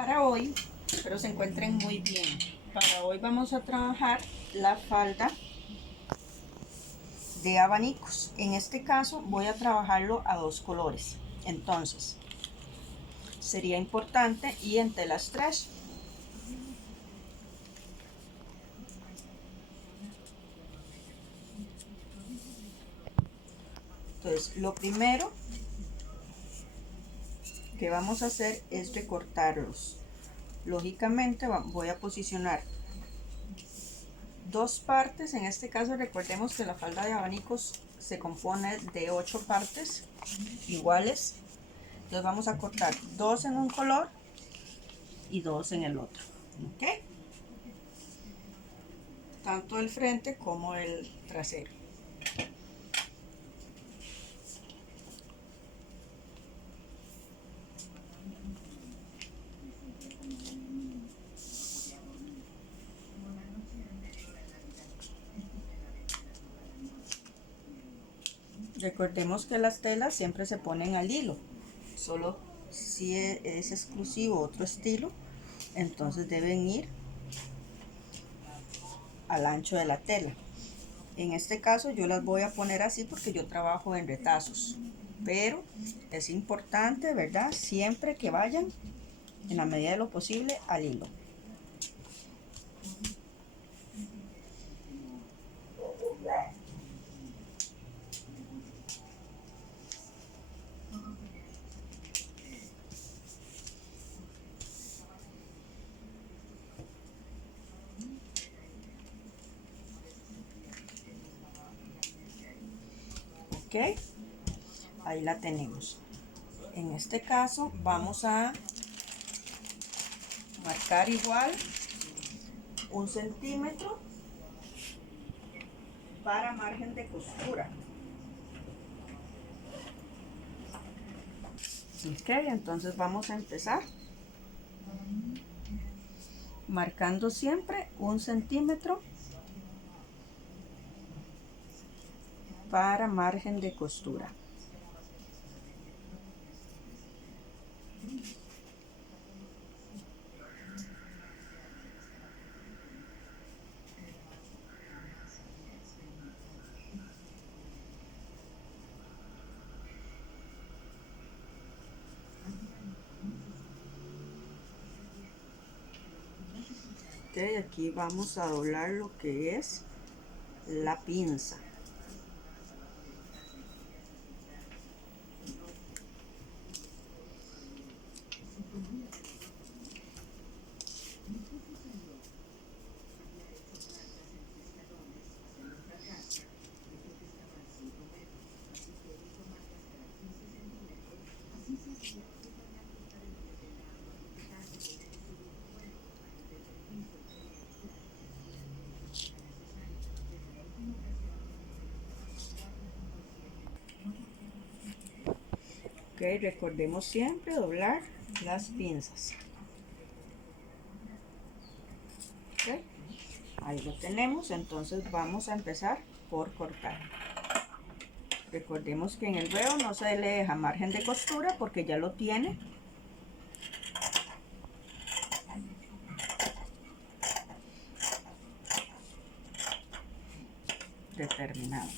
para hoy. Espero se encuentren muy bien. Para hoy vamos a trabajar la falda de abanicos. En este caso voy a trabajarlo a dos colores. Entonces sería importante y en telas 3. Entonces lo primero que vamos a hacer es recortarlos. Lógicamente voy a posicionar dos partes. En este caso recordemos que la falda de abanicos se compone de 8 partes iguales. Entonces vamos a cortar dos en un color y dos en el otro. ¿Ok? Tanto el frente como el trasero. Recordemos que las telas siempre se ponen al hilo. Solo si es exclusivo otro estilo, entonces deben ir al ancho de la tela. En este caso yo las voy a poner así porque yo trabajo en retazos, pero es importante, ¿verdad? Siempre que vayan en la medida de lo posible al hilo. Ok, ahí la tenemos. En este caso vamos a marcar igual 1 centímetro para margen de costura. Ok, entonces vamos a empezar marcando siempre 1 centímetro para margen de costura. Ok, aquí vamos a doblar lo que es la pinza. Ok, recordemos siempre doblar las pinzas. Ok, ahí lo tenemos. Entonces vamos a empezar por cortar. Recordemos que en el veo no se le deja margen de costura porque ya lo tiene determinado.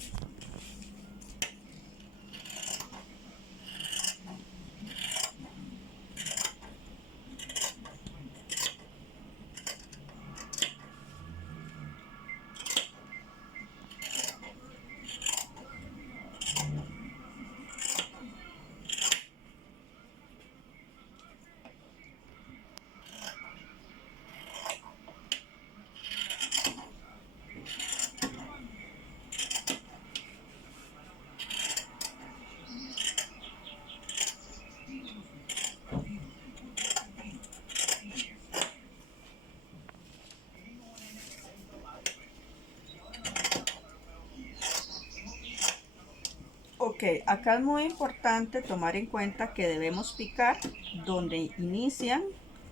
Ok, acá es muy importante tomar en cuenta que debemos picar donde inician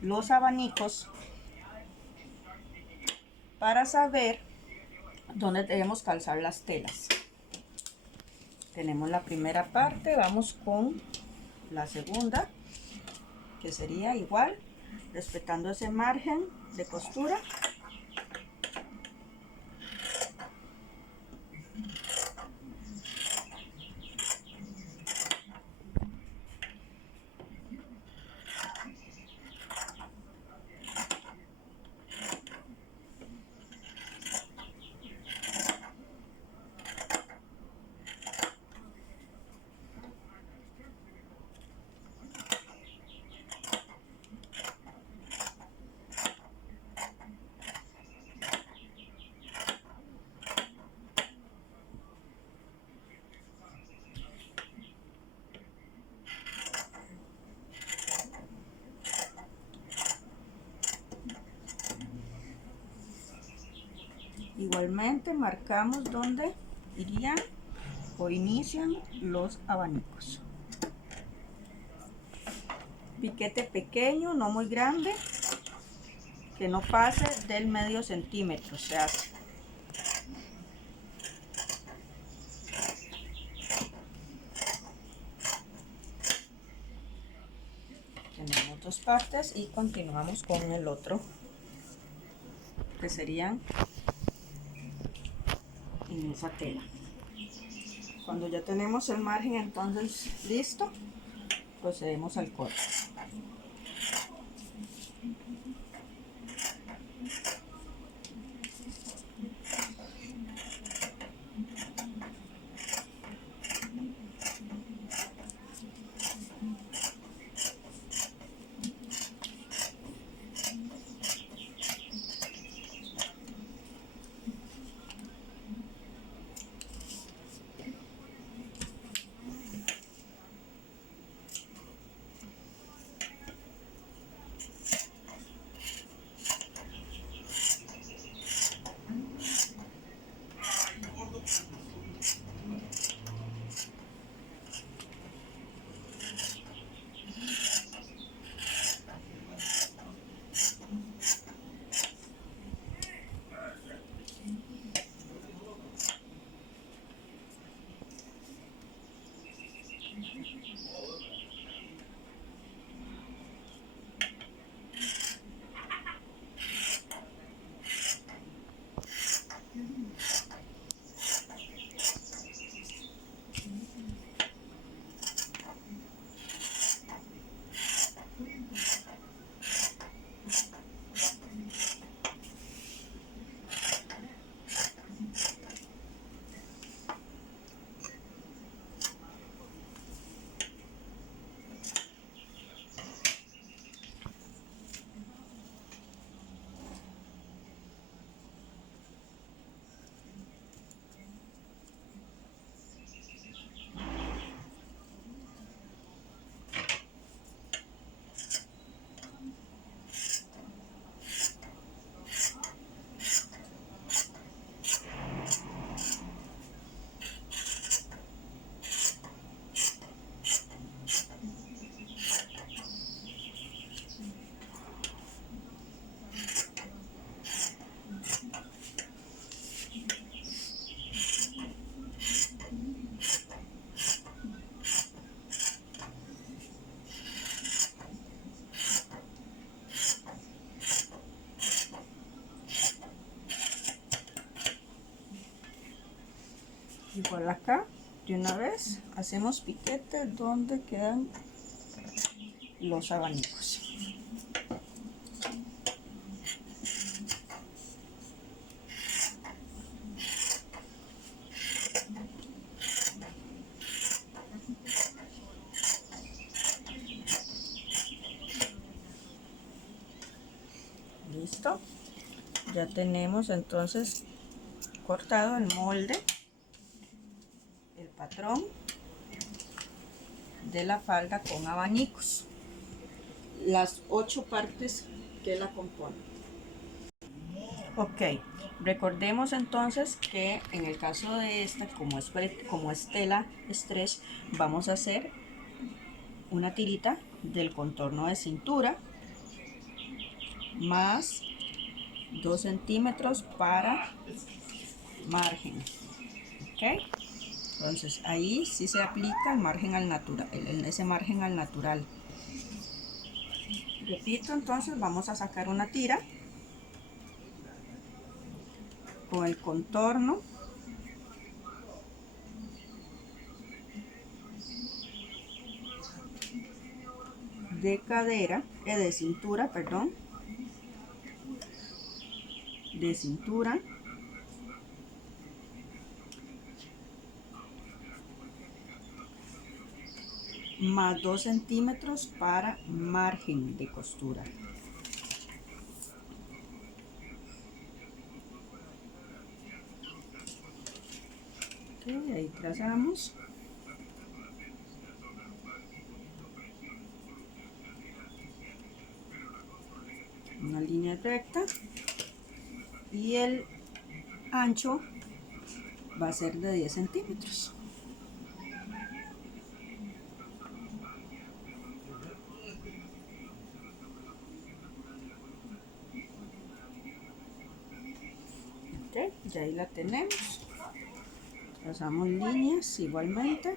los abanicos para saber dónde debemos calzar las telas. Tenemos la primera parte, vamos con la segunda, que sería igual respetando ese margen de costura. Igualmente marcamos donde irían o inician los abanicos. Piquete pequeño, no muy grande, que no pase del medio centímetro se hace. Tenemos dos partes y continuamos con el otro, que serían en esa tela. Cuando ya tenemos el margen entonces listo, procedemos al corte. Igual acá, de una vez hacemos piquete donde quedan los abanicos. Listo, ya tenemos entonces cortado el molde, el patrón de la falda con abanicos, las 8 partes que la componen. Ok, recordemos entonces que en el caso de esta, como es tela stretch, vamos a hacer una tirita del contorno de cintura más 2 centímetros para margen. Ok, entonces ahí sí se aplica el margen al natural, ese margen al natural. Repito, entonces vamos a sacar una tira con el contorno de cadera, de cintura, perdón, de cintura, más 2 centímetros para margen de costura. Okay, ahí trazamos una línea recta y el ancho va a ser de 10 centímetros. Okay, ya ahí la tenemos. Trazamos líneas igualmente.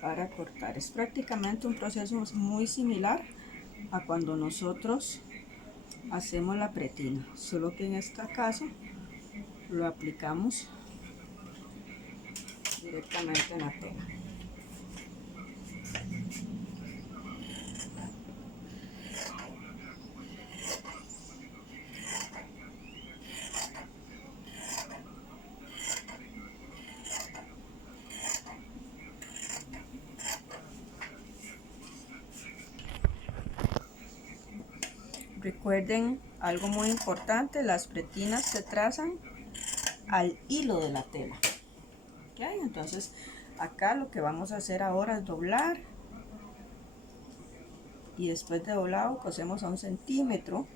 Para cortar. Es prácticamente un proceso muy similar a cuando nosotros hacemos la pretina, solo que en este caso lo aplicamos directamente en la tela. Recuerden algo muy importante, las pretinas se trazan al hilo de la tela. ¿Okay? Entonces acá lo que vamos a hacer ahora es doblar y después de doblado cosemos a 1 centímetro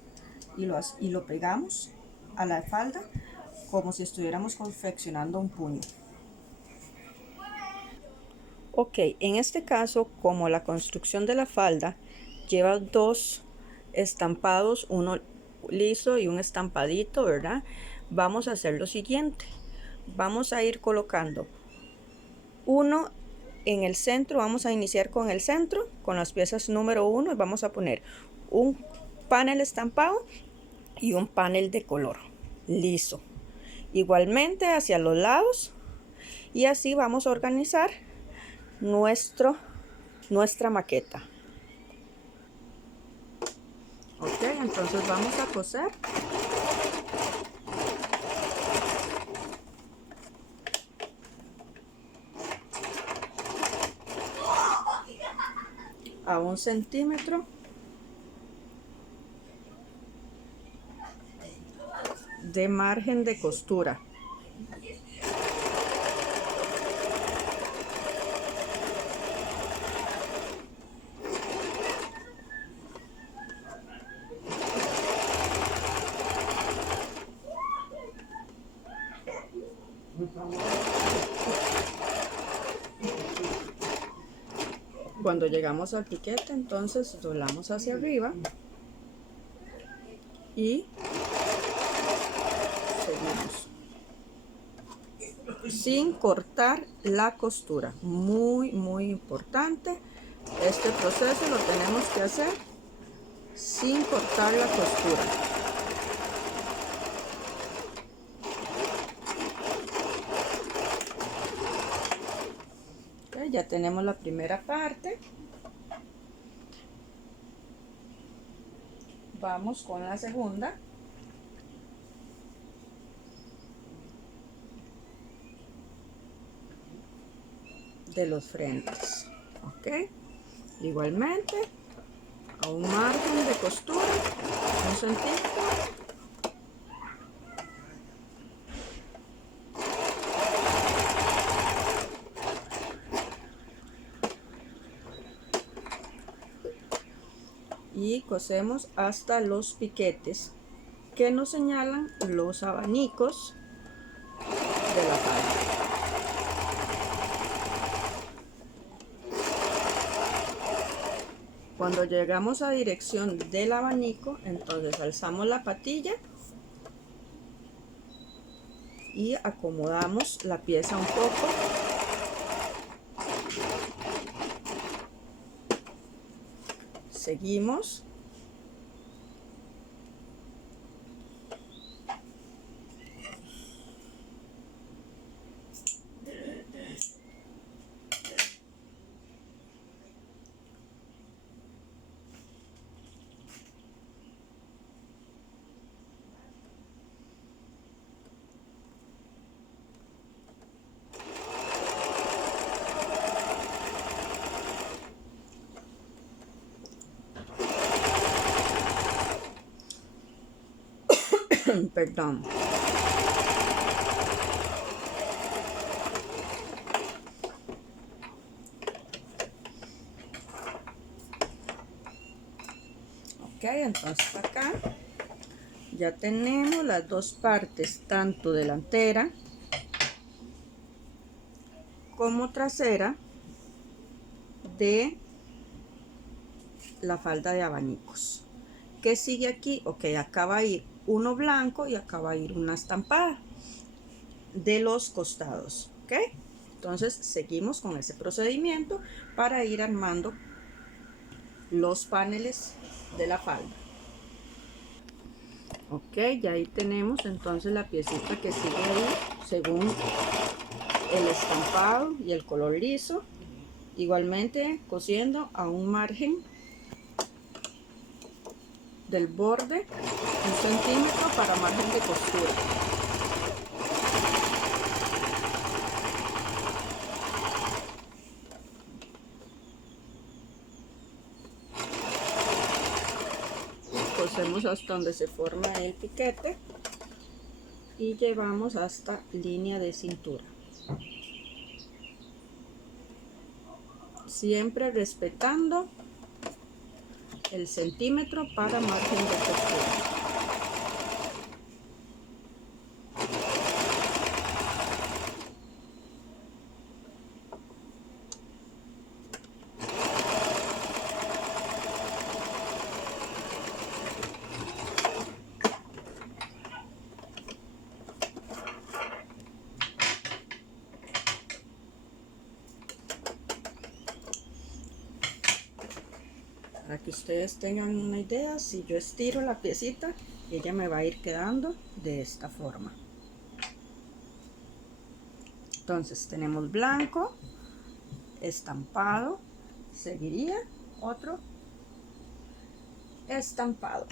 y lo pegamos a la falda como si estuviéramos confeccionando un puño. Ok, en este caso, como la construcción de la falda lleva 2 estampados, uno liso y un estampadito, ¿verdad? Vamos a hacer lo siguiente. Vamos a ir colocando uno en el centro. Vamos a iniciar con el centro, con las piezas número 1, y vamos a poner un panel estampado y un panel de color liso. Igualmente hacia los lados, y así vamos a organizar nuestra maqueta. Ok, entonces vamos a coser. A 1 centímetro de margen de costura. Cuando llegamos al piquete, entonces doblamos hacia arriba y seguimos sin cortar la costura. Muy importante, este proceso lo tenemos que hacer sin cortar la costura. Okay, ya tenemos la primera parte. Vamos con la segunda. De los frentes. Ok, igualmente a un margen de costura 1 centímetro. Y cosemos hasta los piquetes que nos señalan los abanicos de la falda. Cuando llegamos a dirección del abanico, entonces alzamos la patilla y acomodamos la pieza un poco. Seguimos. Perdón. Ok, entonces acá ya tenemos las dos partes, tanto delantera como trasera, de la falda de abanicos. ¿Qué sigue aquí? Ok, acá va a ir uno blanco y acá va a ir una estampada de los costados. Ok, entonces seguimos con ese procedimiento para ir armando los paneles de la falda. Ok, ya ahí tenemos entonces la piecita que sigue ahí según el estampado y el color liso, igualmente cosiendo a un margen del borde 1 centímetro para margen de costura. Cosemos hasta donde se forma el piquete y llevamos hasta línea de cintura, siempre respetando el centímetro para margen de costura. Para que ustedes tengan una idea, si yo estiro la piecita, ella me va a ir quedando de esta forma. Entonces tenemos blanco, estampado, seguiría otro estampado.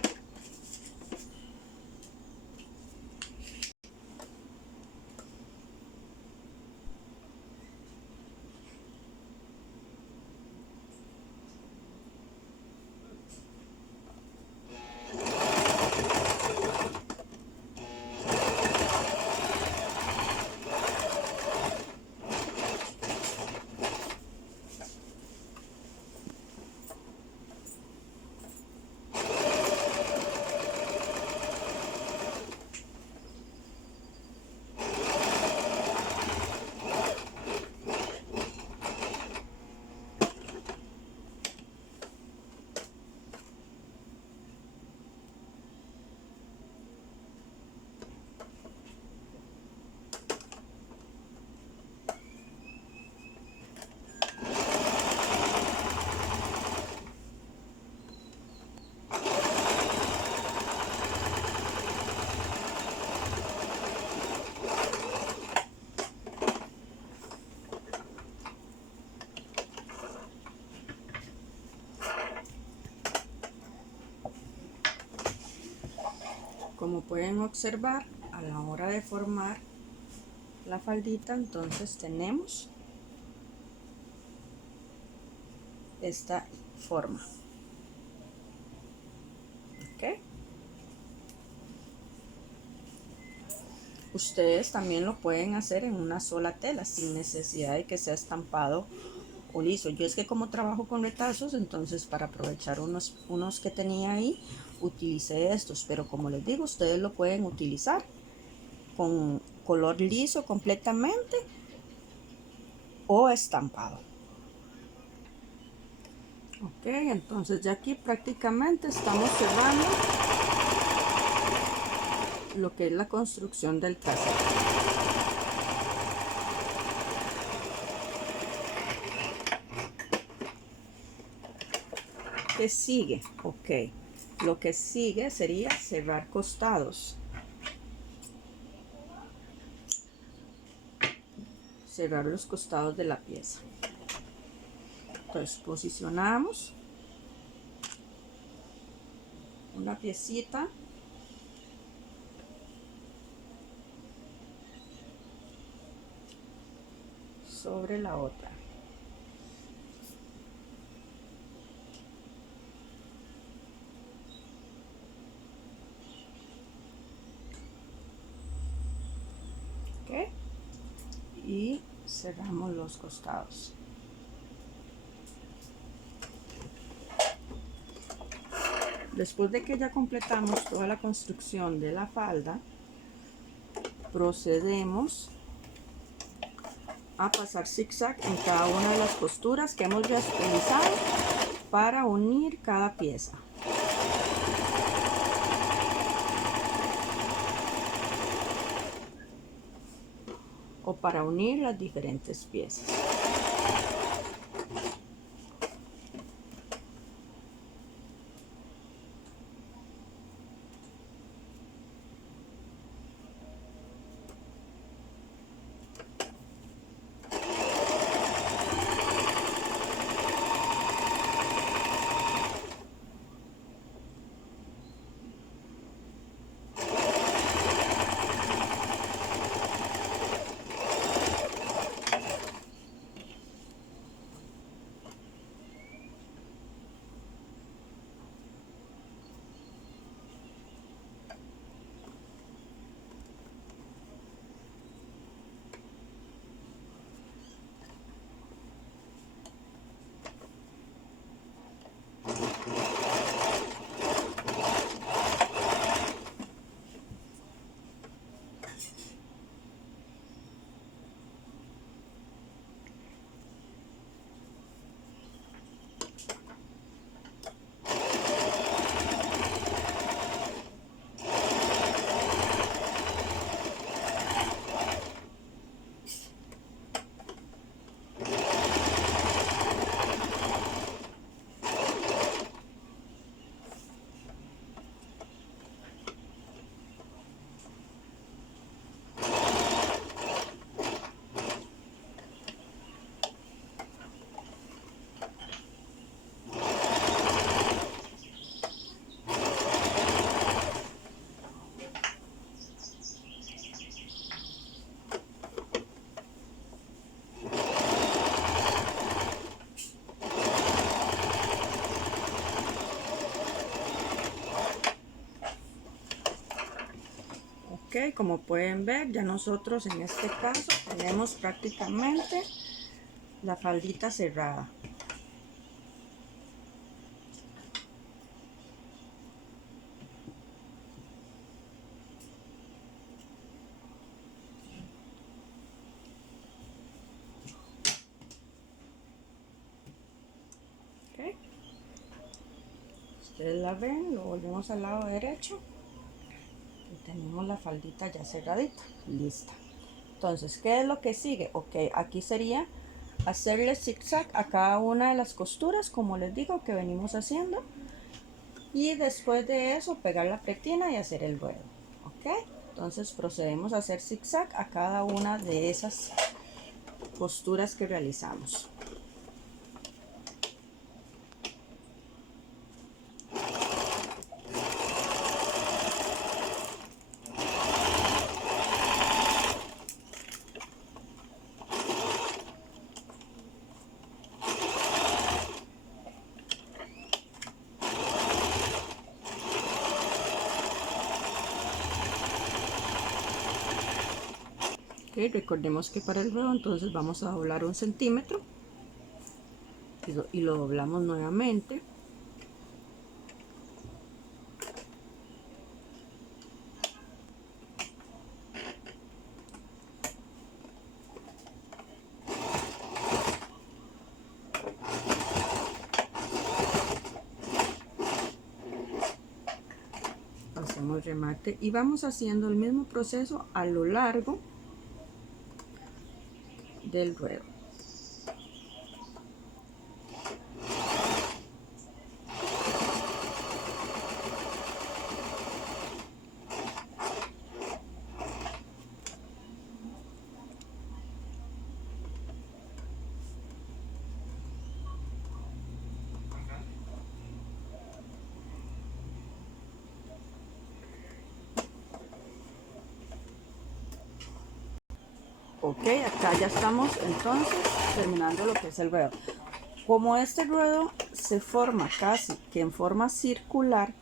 Como pueden observar, a la hora de formar la faldita, entonces tenemos esta forma. ¿Ok? Ustedes también lo pueden hacer en una sola tela sin necesidad de que sea estampado o liso. Yo es que como trabajo con retazos, entonces para aprovechar unos que tenía ahí, utilicé estos, pero como les digo, ustedes lo pueden utilizar con color liso completamente o estampado. Ok, entonces ya aquí prácticamente estamos cerrando lo que es la construcción del trasero. ¿Qué sigue? Ok, lo que sigue sería cerrar costados. Cerrar los costados de la pieza. Entonces posicionamos una piecita sobre la otra. ¿Ok? Y cerramos los costados. Después de que ya completamos toda la construcción de la falda, procedemos a pasar zigzag en cada una de las costuras que hemos realizado para unir cada pieza. O para unir las diferentes piezas. Ok, como pueden ver, ya nosotros en este caso tenemos prácticamente la faldita cerrada. Okay. Ustedes la ven, lo volvemos al lado derecho y tenemos la faldita ya cerradita, lista. Entonces, ¿qué es lo que sigue? Ok, aquí sería hacerle zigzag a cada una de las costuras, como les digo que venimos haciendo, y después de eso pegar la pretina y hacer el ruedo. Ok, entonces procedemos a hacer zigzag a cada una de esas costuras que realizamos. Okay, recordemos que para el ruedo entonces vamos a doblar 1 centímetro y lo doblamos nuevamente. Hacemos remate y vamos haciendo el mismo proceso a lo largo del ruedo. Ok, acá ya estamos entonces terminando lo que es el ruedo. Como este ruedo se forma casi que en forma circular,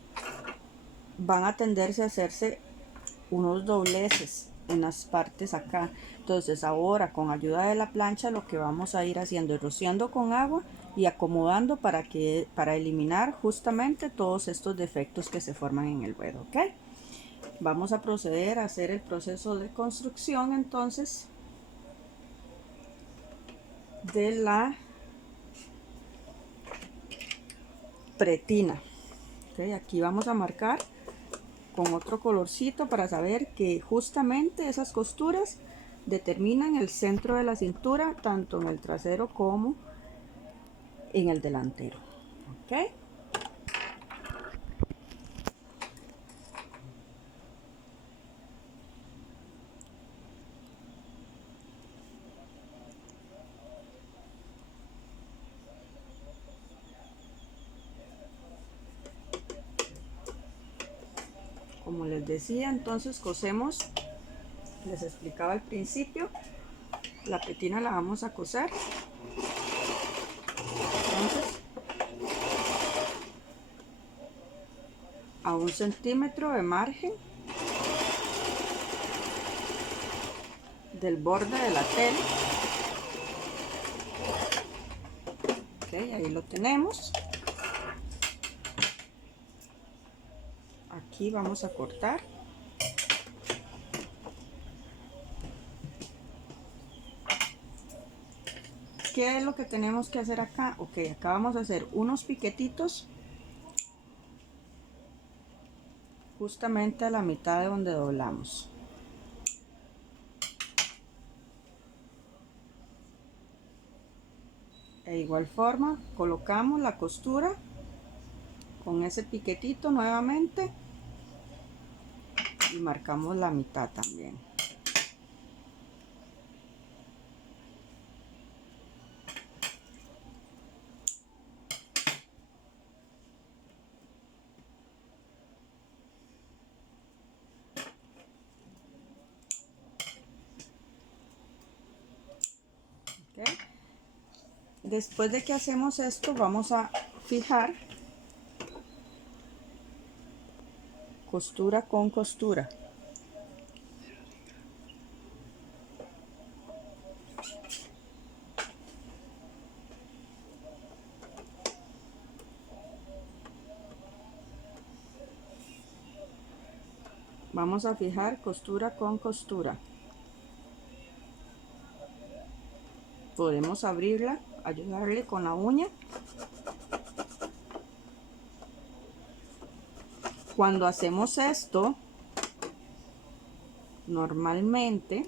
van a tenderse a hacerse unos dobleces en las partes acá. Entonces ahora con ayuda de la plancha lo que vamos a ir haciendo es rociando con agua y acomodando para eliminar justamente todos estos defectos que se forman en el ruedo. ¿Ok? Vamos a proceder a hacer el proceso de construcción entonces de la pretina. ¿Okay? Aquí vamos a marcar con otro colorcito para saber que justamente esas costuras determinan el centro de la cintura tanto en el trasero como en el delantero. ¿Okay? Como les decía, entonces cosemos, les explicaba al principio, la pretina la vamos a coser. Entonces, a 1 centímetro de margen del borde de la tela. Ok, ahí lo tenemos. Aquí vamos a cortar. ¿Qué es lo que tenemos que hacer acá? Ok, acá vamos a hacer unos piquetitos justamente a la mitad de donde doblamos. De igual forma colocamos la costura con ese piquetito nuevamente y marcamos la mitad también. ¿Okay? Después de que hacemos esto vamos a fijar costura con costura. Vamos a fijar costura con costura. Podemos abrirla, ayudarle con la uña. Cuando hacemos esto, normalmente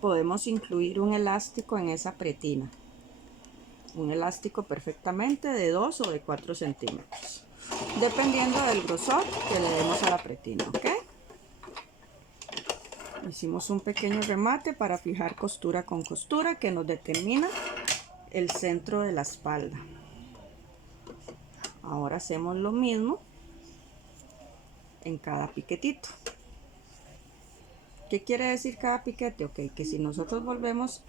podemos incluir un elástico en esa pretina. Un elástico perfectamente de 2 o de 4 centímetros. Dependiendo del grosor que le demos a la pretina. ¿Ok? Hicimos un pequeño remate para fijar costura con costura que nos determina el centro de la espalda. Ahora hacemos lo mismo en cada piquetito. ¿Qué quiere decir cada piquete? Ok, que si nosotros volvemos,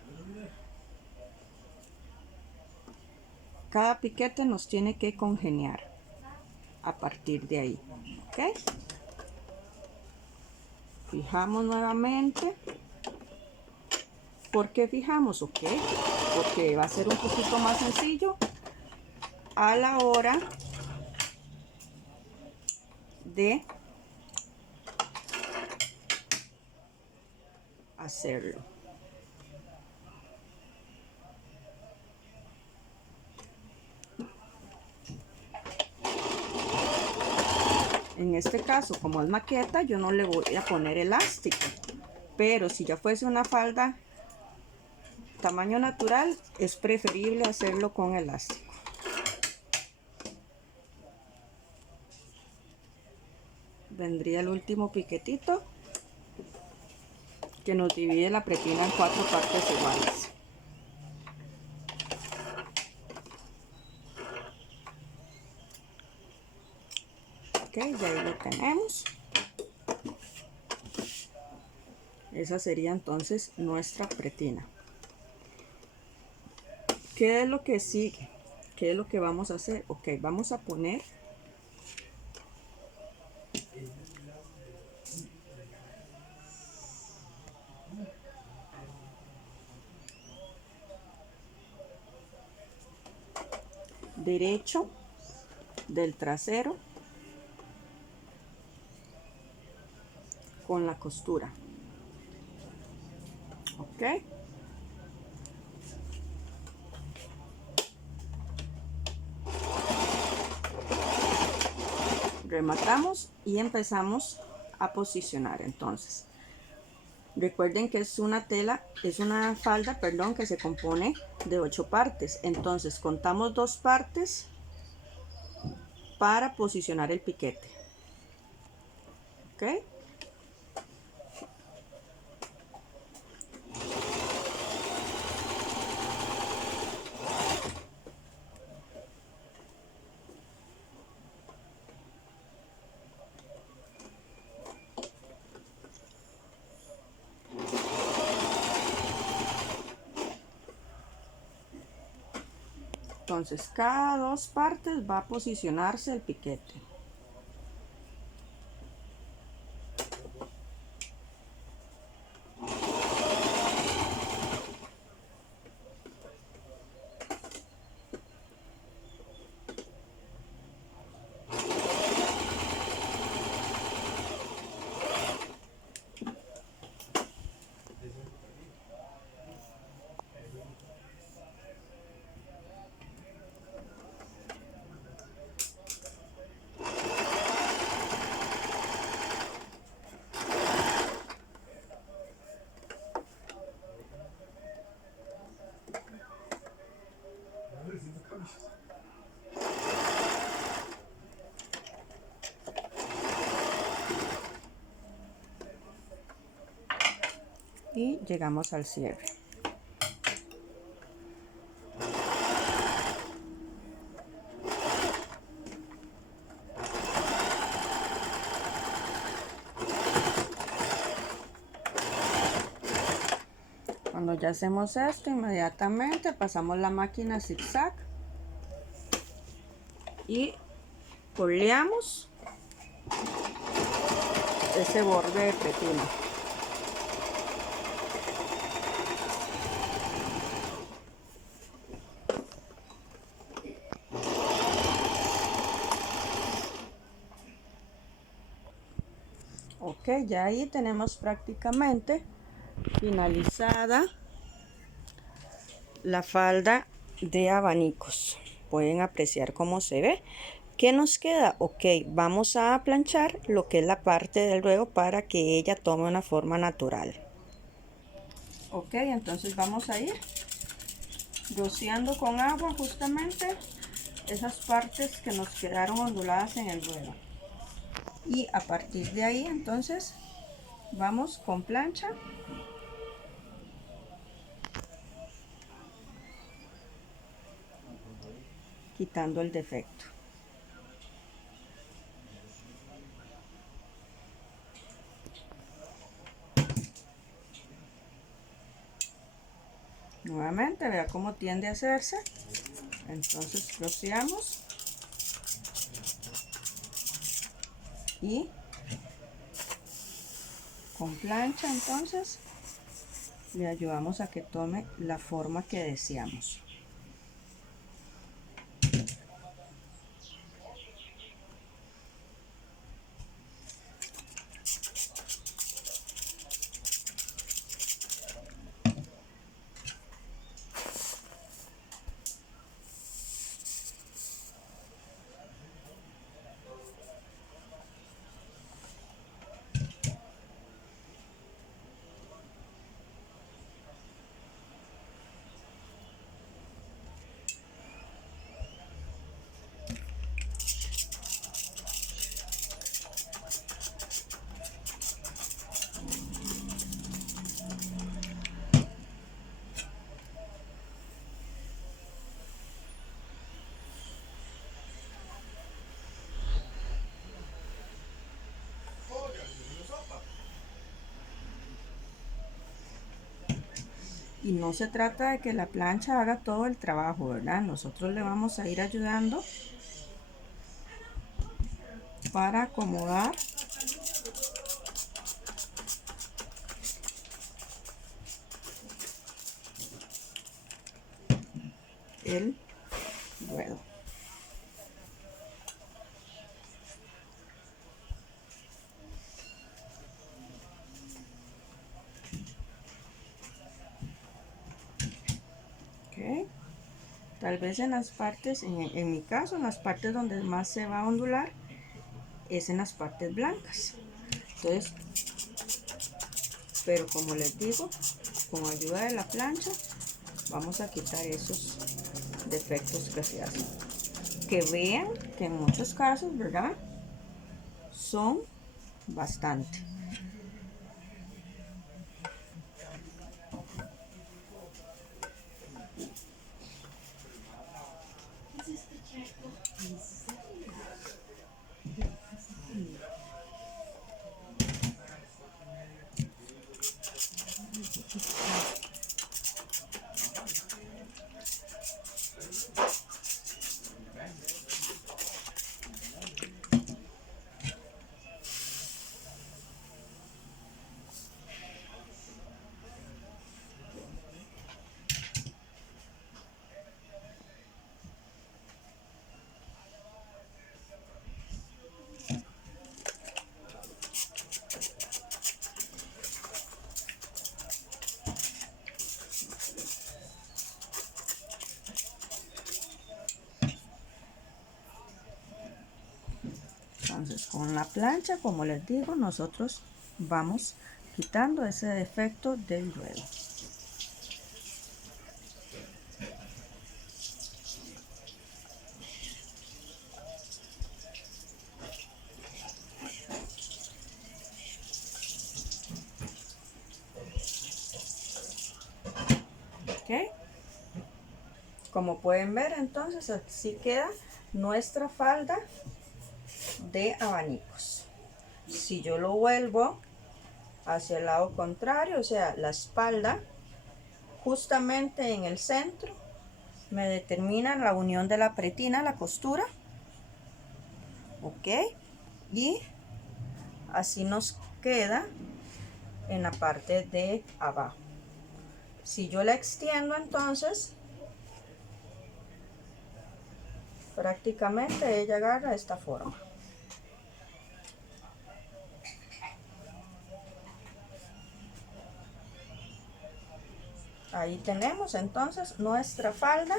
cada piquete nos tiene que congeniar a partir de ahí. ¿Ok? Fijamos nuevamente. ¿Por qué fijamos? Ok, porque va a ser un poquito más sencillo a la hora de hacerlo. En este caso, como es maqueta, yo no le voy a poner elástico, pero si ya fuese una falda tamaño natural, es preferible hacerlo con elástico. Vendría el último piquetito que nos divide la pretina en 4 partes iguales. Ok, ya ahí lo tenemos. Esa sería entonces nuestra pretina. ¿Qué es lo que sigue? ¿Qué es lo que vamos a hacer? Ok, vamos a poner derecho del trasero con la costura. Ok. Rematamos y empezamos a posicionar. Entonces recuerden que es una falda, perdón, que se compone de 8 partes. Entonces contamos 2 partes para posicionar el piquete. Ok. Entonces cada 2 partes va a posicionarse el piquete. Y llegamos al cierre. Cuando ya hacemos esto, inmediatamente pasamos la máquina zigzag y corleamos ese borde de pretina. Ok, ya ahí tenemos prácticamente finalizada la falda de abanicos. Pueden apreciar cómo se ve. ¿Qué nos queda? Ok, vamos a planchar lo que es la parte del ruedo para que ella tome una forma natural. Ok, entonces vamos a ir rociando con agua justamente esas partes que nos quedaron onduladas en el ruedo. Y a partir de ahí entonces vamos con plancha quitando el defecto. Nuevamente vea cómo tiende a hacerse. Entonces rociamos y con plancha entonces le ayudamos a que tome la forma que deseamos. Y no se trata de que la plancha haga todo el trabajo, ¿verdad? Nosotros le vamos a ir ayudando para acomodar el ruedo. Okay. Tal vez en las partes, en mi caso, en las partes donde más se va a ondular es en las partes blancas. Entonces, pero como les digo, con ayuda de la plancha vamos a quitar esos defectos que se hacen. Que vean que en muchos casos, ¿verdad? Son bastante. Entonces, con la plancha, como les digo, nosotros vamos quitando ese defecto del ruedo. ¿Okay? Como pueden ver, entonces así queda nuestra falda de abanicos. Si yo lo vuelvo hacia el lado contrario, o sea, la espalda, justamente en el centro, me determina la unión de la pretina, la costura. Ok, y así nos queda en la parte de abajo. Si yo la extiendo, entonces prácticamente ella agarra esta forma. Ahí tenemos entonces nuestra falda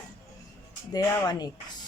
de abanicos.